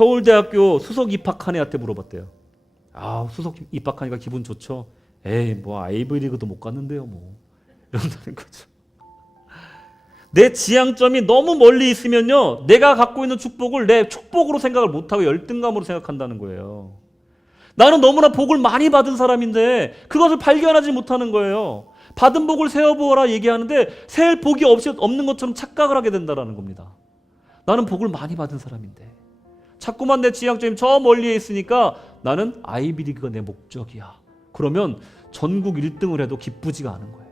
서울대학교 수석 입학한 애한테 물어봤대요. 수석 입학하니까 기분 좋죠. 에이, 뭐 아이브리그도 못 갔는데요, 뭐. 이런다는 거죠. 내 지향점이 너무 멀리 있으면요, 내가 갖고 있는 축복을 내 축복으로 생각을 못하고 열등감으로 생각한다는 거예요. 나는 너무나 복을 많이 받은 사람인데 그것을 발견하지 못하는 거예요. 받은 복을 세어보아라 얘기하는데 세일 복이 없는 것처럼 착각을 하게 된다는 겁니다. 나는 복을 많이 받은 사람인데 자꾸만 내 지향점이 저 멀리에 있으니까 나는 아이비리그가 내 목적이야. 그러면 전국 1등을 해도 기쁘지가 않은 거예요.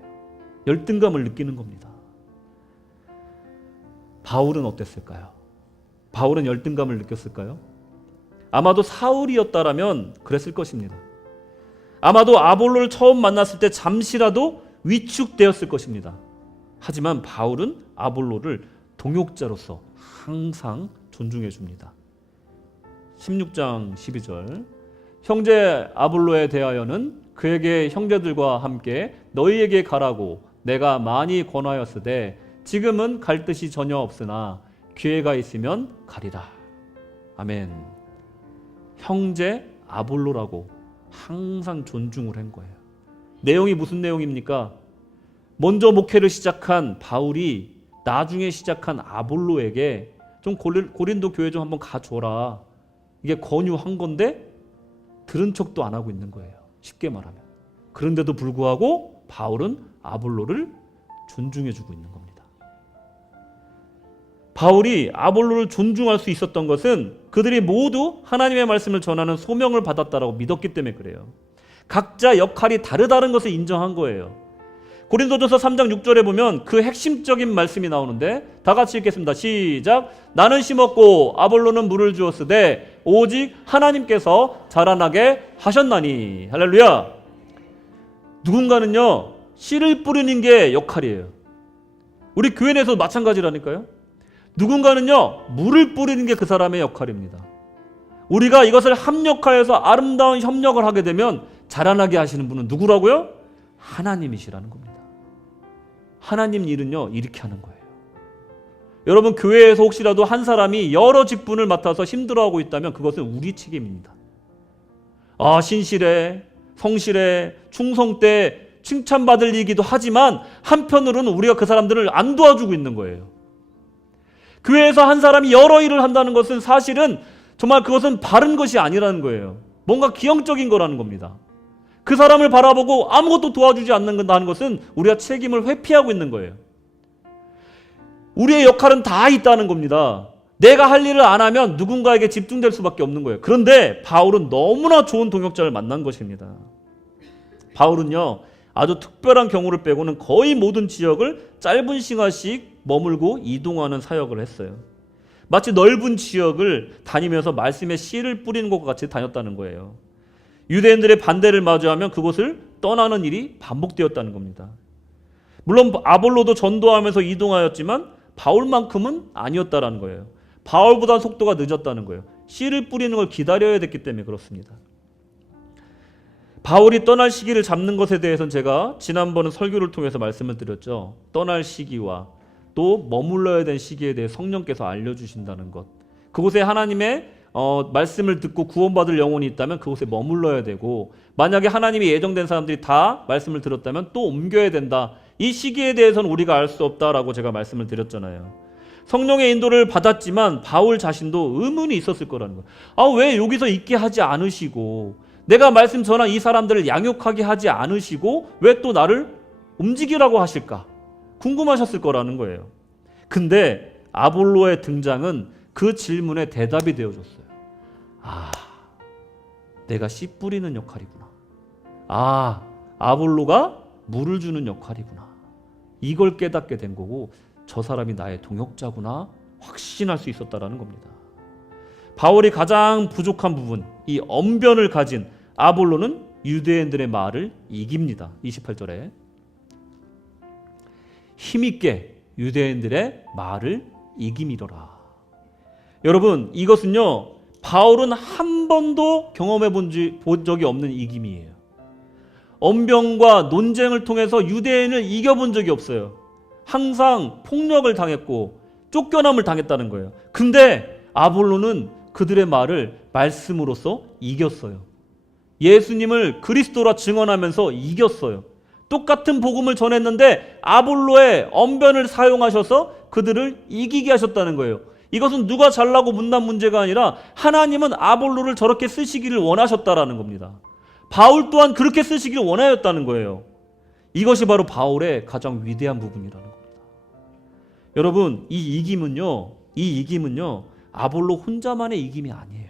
열등감을 느끼는 겁니다. 바울은 어땠을까요? 바울은 열등감을 느꼈을까요? 아마도 사울이었다라면 그랬을 것입니다. 아마도 아볼로를 처음 만났을 때 잠시라도 위축되었을 것입니다. 하지만 바울은 아볼로를 동역자로서 항상 존중해 줍니다. 16장 12절 형제 아볼로에 대하여는 그에게 형제들과 함께 너희에게 가라고 내가 많이 권하였으되 지금은 갈 뜻이 전혀 없으나 기회가 있으면 가리라. 아멘. 형제 아볼로라고 항상 존중을 한 거예요. 내용이 무슨 내용입니까? 먼저 목회를 시작한 바울이 나중에 시작한 아볼로에게 좀 고린도 교회 좀 한번 가줘라. 이게 권유한 건데 들은 척도 안 하고 있는 거예요. 쉽게 말하면. 그런데도 불구하고 바울은 아볼로를 존중해주고 있는 겁니다. 바울이 아볼로를 존중할 수 있었던 것은 그들이 모두 하나님의 말씀을 전하는 소명을 받았다라고 믿었기 때문에 그래요. 각자 역할이 다르다는 것을 인정한 거예요. 고린도전서 3장 6절에 보면 그 핵심적인 말씀이 나오는데 다 같이 읽겠습니다. 시작. 나는 심었고 아볼로는 물을 주었으되 오직 하나님께서 자라나게 하셨나니. 할렐루야. 누군가는요 씨를 뿌리는 게 역할이에요. 우리 교회 내에서 마찬가지라니까요. 누군가는요 물을 뿌리는 게 그 사람의 역할입니다. 우리가 이것을 합력하여서 아름다운 협력을 하게 되면 자라나게 하시는 분은 누구라고요? 하나님이시라는 겁니다. 하나님 일은요 이렇게 하는 거예요. 여러분 교회에서 혹시라도 한 사람이 여러 직분을 맡아서 힘들어하고 있다면 그것은 우리 책임입니다. 신실해, 성실해, 충성돼 칭찬받을 일이기도 하지만 한편으로는 우리가 그 사람들을 안 도와주고 있는 거예요. 교회에서 한 사람이 여러 일을 한다는 것은 사실은 정말 그것은 바른 것이 아니라는 거예요. 뭔가 기형적인 거라는 겁니다. 그 사람을 바라보고 아무것도 도와주지 않는다는 것은 우리가 책임을 회피하고 있는 거예요. 우리의 역할은 다 있다는 겁니다. 내가 할 일을 안 하면 누군가에게 집중될 수밖에 없는 거예요. 그런데 바울은 너무나 좋은 동역자를 만난 것입니다. 바울은요 아주 특별한 경우를 빼고는 거의 모든 지역을 짧은 시간씩 머물고 이동하는 사역을 했어요. 마치 넓은 지역을 다니면서 말씀의 씨를 뿌리는 것과 같이 다녔다는 거예요. 유대인들의 반대를 마주하면 그곳을 떠나는 일이 반복되었다는 겁니다. 물론 아볼로도 전도하면서 이동하였지만 바울만큼은 아니었다는 거예요. 바울보다 속도가 늦었다는 거예요. 씨를 뿌리는 걸 기다려야 됐기 때문에 그렇습니다. 바울이 떠날 시기를 잡는 것에 대해서는 제가 지난번에 설교를 통해서 말씀을 드렸죠. 떠날 시기와 또 머물러야 될 시기에 대해 성령께서 알려주신다는 것. 그곳에 하나님의 말씀을 듣고 구원받을 영혼이 있다면 그곳에 머물러야 되고 만약에 하나님이 예정된 사람들이 다 말씀을 들었다면 또 옮겨야 된다. 이 시기에 대해서는 우리가 알 수 없다라고 제가 말씀을 드렸잖아요. 성령의 인도를 받았지만 바울 자신도 의문이 있었을 거라는 거예요. 왜 여기서 있게 하지 않으시고 내가 말씀 전한 이 사람들을 양육하게 하지 않으시고 왜 또 나를 움직이라고 하실까? 궁금하셨을 거라는 거예요. 근데 아볼로의 등장은 그 질문에 대답이 되어줬어요. 내가 씨 뿌리는 역할이구나. 아볼로가 물을 주는 역할이구나. 이걸 깨닫게 된 거고 저 사람이 나의 동역자구나 확신할 수 있었다라는 겁니다. 바울이 가장 부족한 부분, 이 언변을 가진 아볼로는 유대인들의 말을 이깁니다. 28절에 힘있게 유대인들의 말을 이김이로라. 여러분 이것은요 바울은 한 번도 경험해 본 적이 없는 이김이에요. 언변과 논쟁을 통해서 유대인을 이겨본 적이 없어요. 항상 폭력을 당했고 쫓겨남을 당했다는 거예요. 근데 아볼로는 그들의 말을 말씀으로써 이겼어요. 예수님을 그리스도라 증언하면서 이겼어요. 똑같은 복음을 전했는데 아볼로의 언변을 사용하셔서 그들을 이기게 하셨다는 거예요. 이것은 누가 잘나고 못난 문제가 아니라 하나님은 아볼로를 저렇게 쓰시기를 원하셨다라는 겁니다. 바울 또한 그렇게 쓰시기를 원하였다는 거예요. 이것이 바로 바울의 가장 위대한 부분이라는 겁니다. 여러분, 이 이김은요 아볼로 혼자만의 이김이 아니에요.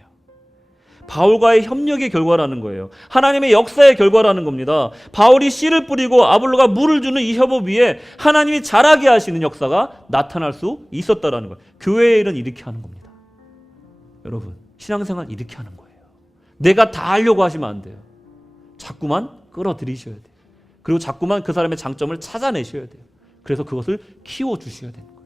바울과의 협력의 결과라는 거예요. 하나님의 역사의 결과라는 겁니다. 바울이 씨를 뿌리고 아볼로가 물을 주는 이 협업 위에 하나님이 자라게 하시는 역사가 나타날 수 있었다라는 거예요. 교회의 일은 이렇게 하는 겁니다. 여러분, 신앙생활 이렇게 하는 거예요. 내가 다 하려고 하시면 안 돼요. 자꾸만 끌어들이셔야 돼요. 그리고 자꾸만 그 사람의 장점을 찾아내셔야 돼요. 그래서 그것을 키워주셔야 되는 거예요.